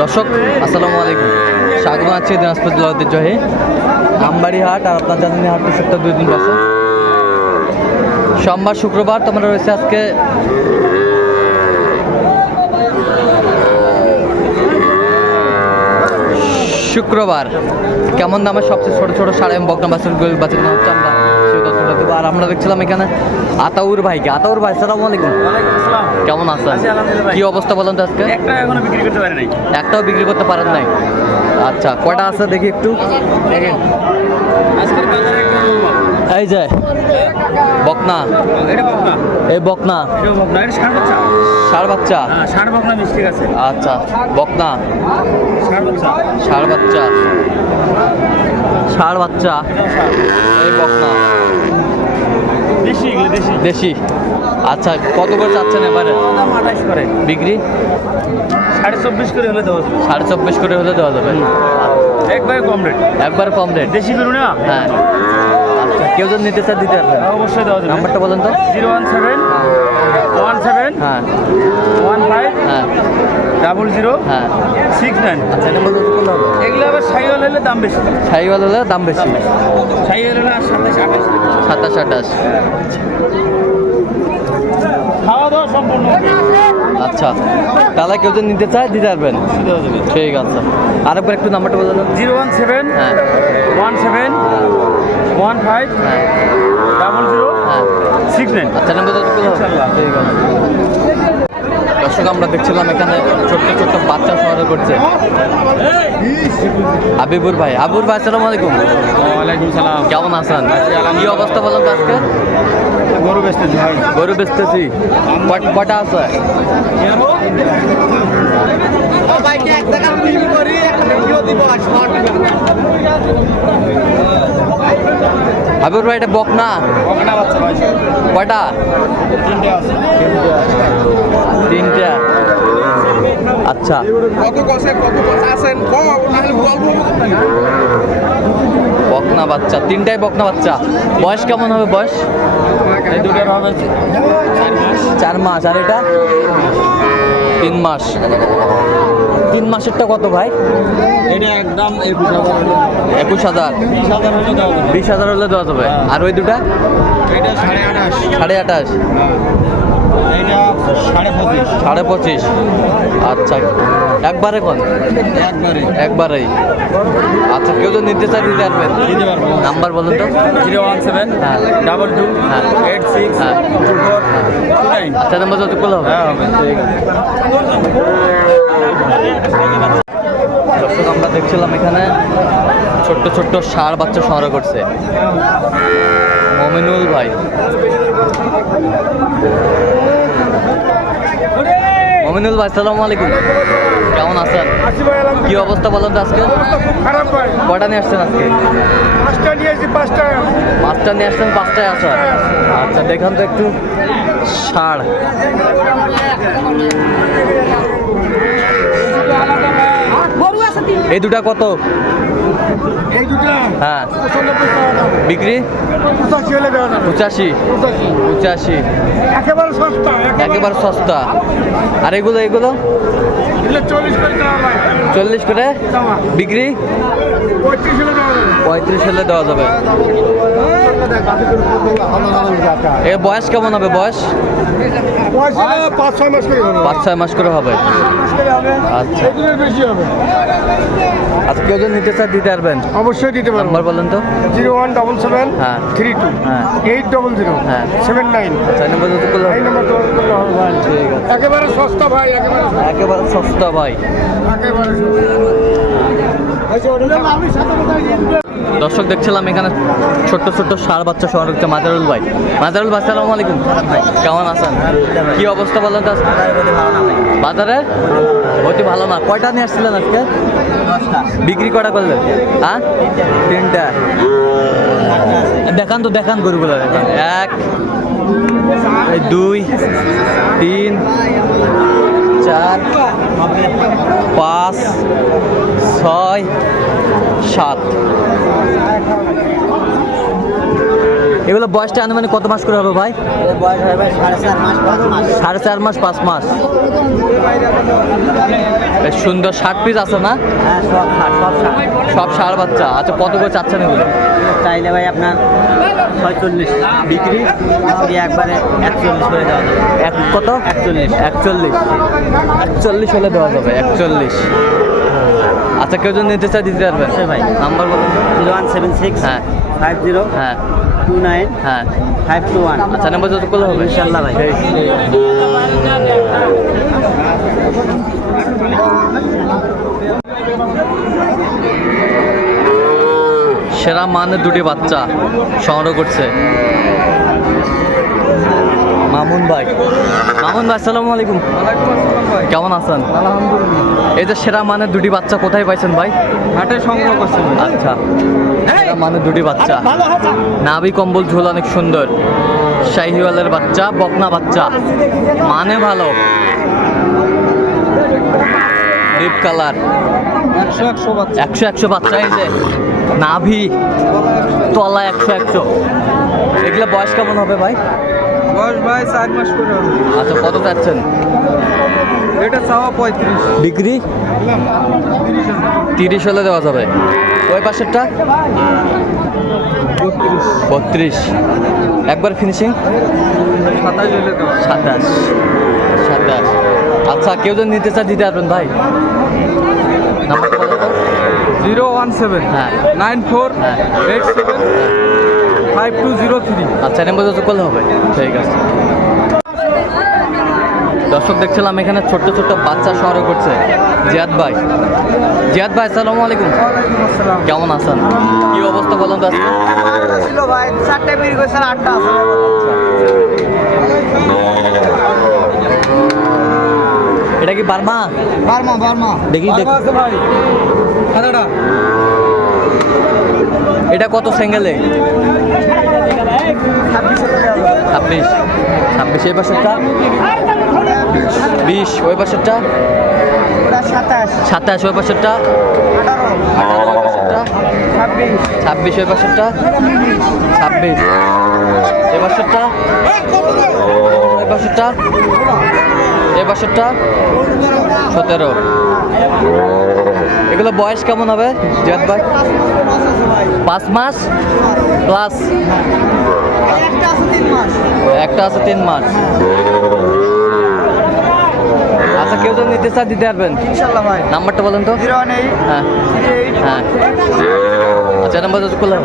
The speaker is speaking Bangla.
দর্শক, আসসালামু আলাইকুম। স্বাগত আছে দিনাজপুর জেলা ঐতিহ্য আমবাড়ি হাট আর আপনার জানেন হাট সপ্তাহ দুই দিন বসে। সোমবার, শুক্রবার তোমরা রয়েছে আজকে শুক্রবার। কেমন দামে সবচেয়ে ছোটো ছোটো সাড়ে বকনা বাসন গোল বাসন হচ্ছে আমরা আর আমরা দেখছিলাম এখানে আতাউর ভাইকে। আতাউর ভাই সালাম আলাইকুম। কেমন আছেন? আছি কি অবস্থা বলেন তো আজকে? একটাও বিক্রি করতে পারেন নাই? আচ্ছা কটা আছে দেখি একটু। দেখেন আজকের বাজারে একটা বলব এই যে বকনা। এই বকনা। ষাড় বাচ্চা। হ্যাঁ আচ্ছা বকনা। ষাড় বাচ্চা। ষাড় বাচ্চা। এই বকনা। দেশি আচ্ছা কত করে চাচ্ছেন এবারে? করে। বিক্রি? সাড়ে চব্বিশ করে হলে দেওয়া যাবে। সাড়ে চব্বিশ করে হলে দেওয়া যাবে। একবারে কম রেট। একবার কম রেট। দেশি গরু না? হ্যাঁ। কেউ যদি নিতে চান দিতে পারবেন। অবশ্যই দেওয়া যাবে। নাম্বারটা বলেন তো। Zero one seven one seven হ্যাঁ। ওয়ান ফাইভ হ্যাঁ। ডাবল জিরো হ্যাঁ। Six nine. আচ্ছা হবে? এগুলো আবার সাইওয়াল হলে দাম বেশি। সাইওয়াল হলে দাম বেশি। সাইওয়াল হলে সাতাশ আঠাশ। সাতাশ আঠাশ। খাওয়া দাওয়া সম্পূর্ণ। আচ্ছা তাহলে কেউ যদি নিতে চায় দিতে পারবেন। ঠিক আছে। আরেকবার একটু নাম্বারটা বলে দেন জিরো ওয়ান সেভেন হ্যাঁ। ওয়ান সেভেন ওয়ান ফাইভ হ্যাঁ ডাবল জিরো সিক্স নাইন আচ্ছা নাম্বার। ঠিক আছে। দর্শক আমরা দেখছিলাম এখানে ছোট্ট ছোট্ট বাচ্চা সংগ্রহ করছে। হাবিবুর ভাই। হাবিবুর ভাই আসসালামু আলাইকুম। ওয়ালাইকুম সালাম। কেমন আছেন? কি অবস্থা বলেন আজকে? গরু বেচতেছি। ভাই গরু বেচতেছি। কটা আছে? হাবিবুর ভাই এটা বক না বকনা বাচ্চা। কয়টা? তিনটে আচ্ছা। কত কষে কত আছেন? কম নাহলে গল্প বকনা বাচ্চা। তিনটাই বকনা বাচ্চা। বয়স কেমন হবে বয়স? এই দুটোর হবে মাস চার মাস। আর এটা? তিন মাস। তিন মাসেরটা কত ভাই? এটা একদম একুশ হাজার বিশ হাজার হলে দেওয়া যাবে। যাবে। আর ওই দুটা? সাড়ে আঠাশ। সাড়ে পঁচিশ। আচ্ছা। একবারে কোন? একবারে। একবারেই। আচ্ছা কেউ যদি নিতে চাই দিতে পারবেন। নাম্বার বলুন তো। জিরো ওয়ান সেভেন হ্যাঁ। ডাবল টু হ্যাঁ। এইট সিক্স হ্যাঁ। টু ফোর আচ্ছা নাম্বার হবে? হ্যাঁ হবে। দর্শক, আমরা দেখছিলাম এখানে ছোট্ট ছোট্ট ষাঁড় বাচ্চা সংগ্রহ করছে। মমিনুল ভাই। মমিনুল ভাই, সালাম আলাইকুম। কেমন আছেন? কি অবস্থা বলেন তো আজকে? খারাপ কটা নিয়ে আসছেন আজকে? পাঁচটা নিয়ে আসছেন, পাঁচটায় আসা আচ্ছা দেখান তো একটু ষাঁড় এই দুটা কত? এই দুটা? হ্যাঁ। বিক্রি? পঁচাশি হলে দেওয়া যাবে। পঁচাশি? একেবারে সস্তা একেবারে সস্তা। আর এগুলো এগুলো? চল্লিশ করে বিক্রি? পঁয়ত্রিশ হলে দেওয়া যাবে। এর বয়স কেমন হবে বয়স? পাঁচ ছয় মাস করে হবে। পাঁচ ছয় মাস করে হবে। আচ্ছা। বেশি হবে। আচ্ছা কেউ যদি নিতে চায় দিতে পারবেন? অবশ্যই দিতে পারব। নাম্বার বলেন তো। জিরো ওয়ান ডবল সেভেন হ্যাঁ। Three two. হ্যাঁ। Eight double zero. হ্যাঁ। Seven nine. আচ্ছা নাম্বার যত করলে এই। নাম্বার ভাই ঠিক আছে। একেবারে সস্তা ভাই একেবারে সস্তা। একেবারে সস্তা ভাই। একেবারে দর্শক দেখছিলাম এখানে ছোট্ট ছোট্ট ষাঁড় বাচ্চা শহর হচ্ছে মাজারুল ভাই। মাজারুল ভাই সালাম আলাইকুম। কেমন আছেন? কি অবস্থা বলেন তো? বাজারে? অতি ভালো না। কয়টা নিয়ে আসছিলেন আজকে? বিক্রি কটা করলেন? হ্যাঁ? তিনটা। দেখান তো দেখান গরুগুলো। দেখান এক দুই তিন চার পাঁচ ছয় সাত। এগুলো বয়সটা আনুমানিক কত মাস করে হবে ভাই? সাড়ে চার মাস পাঁচ মাস। সুন্দর ষাট পিস আছে না? হ্যাঁ সব ষাট বাচ্চা। আচ্ছা কত করে চাচ্ছেন এগুলো? চাইলে ভাই আপনার ছয়চল্লিশ বিক্রি বিক্রি একবারে একচল্লিশ করে দেওয়া যাবে। এক কত? একচল্লিশ। একচল্লিশ। একচল্লিশ হলে দেওয়া যাবে একচল্লিশ। আচ্ছা কেউ যদি নিতে চায় দিতে পারবেন ভাই। নাম্বার বলুন জিরো ওয়ান সেভেন সিক্স হ্যাঁ। ফাইভ জিরো হ্যাঁ। টু নাইন হ্যাঁ। Five two one. আচ্ছা নাম্বার যত করলে হবে? ইনশাল্লাহ ভাই। সেরা মানে দুটি বাচ্চা সংগ্রহ করছে। মামুন ভাই। মামুন ভাই আসসালামু আলাইকুম। কেমন আছেন? আলহামদুলিল্লাহ। এই যে সেরা মানে দুটি বাচ্চা কোথায় পাইছেন ভাই? হাটে সংগ্রহ করছেন। আচ্ছা। সেরা মানে দুটি বাচ্চা। নাভি কম্বল ঝোল অনেক সুন্দর। শাহিওয়ালের বাচ্চা বকনা বাচ্চা। মানে ভালো। Deep colour. একশো একশো বাচ্চা। একশো একশো বাচ্চা এই যে নাভি। তলা একশো একশো। এগুলো বয়স কেমন হবে ভাই? বয়স ভাই চার মাস করে আচ্ছা কত চাচ্ছেন? এটা চাওয়া পঁয়ত্রিশ। ডিগ্রি তিরিশ হলে দেওয়া যাবে। ওই পাশেরটা? বত্রিশ। একবার ফিনিশিং সাতাশ সাতাশ। সাতাশ। আচ্ছা কেউ যদি নিতে চান দিতে পারবেন ভাই। নাম্বারটা জিরো ওয়ান সেভেন। হ্যাঁ। নাইন ফোর হ্যাঁ। Eight seven. Five two zero three. আচ্ছা নাম্বার করলে হবে। ঠিক আছে। দর্শক দেখছিলাম এখানে ছোট্ট ছোট্ট বাচ্চা সংগ্রহ করছে জিয়াদ ভাই। জিয়াদ ভাই আসসালামু আলাইকুম। কেমন আছেন? কি অবস্থা বলেন তো আজকে? ছিল ভাই চারটে বিক্রি করছে আটটা আছে। এটা কি বার্মা? Burma Burma. দেখি দেখ। ভাই। এটা কত সিঙ্গেলে ছাব্বিশ। ছাব্বিশ, এই পাশেরটা? বিশ, ওই পাশেরটা? সাতাশ, ওই পাশেরটা? ছাব্বিশ, ওই পাশেরটা? ছাব্বিশ এ পাশেরটা? এ পাশেরটা? এ পাশেরটা সতেরো। এগুলো বয়স কেমন হবে জিয়াদ ভাই? পাঁচ মাস প্লাস একটা আছে তিন মাস। আচ্ছা কেউ যদি নিতে চায় দিতে পারবেন। ভাই। নাম্বারটা বলেন তো। জিরো ওয়ান এইট হ্যাঁ হ্যাঁ। আচ্ছা নাম্বার হবে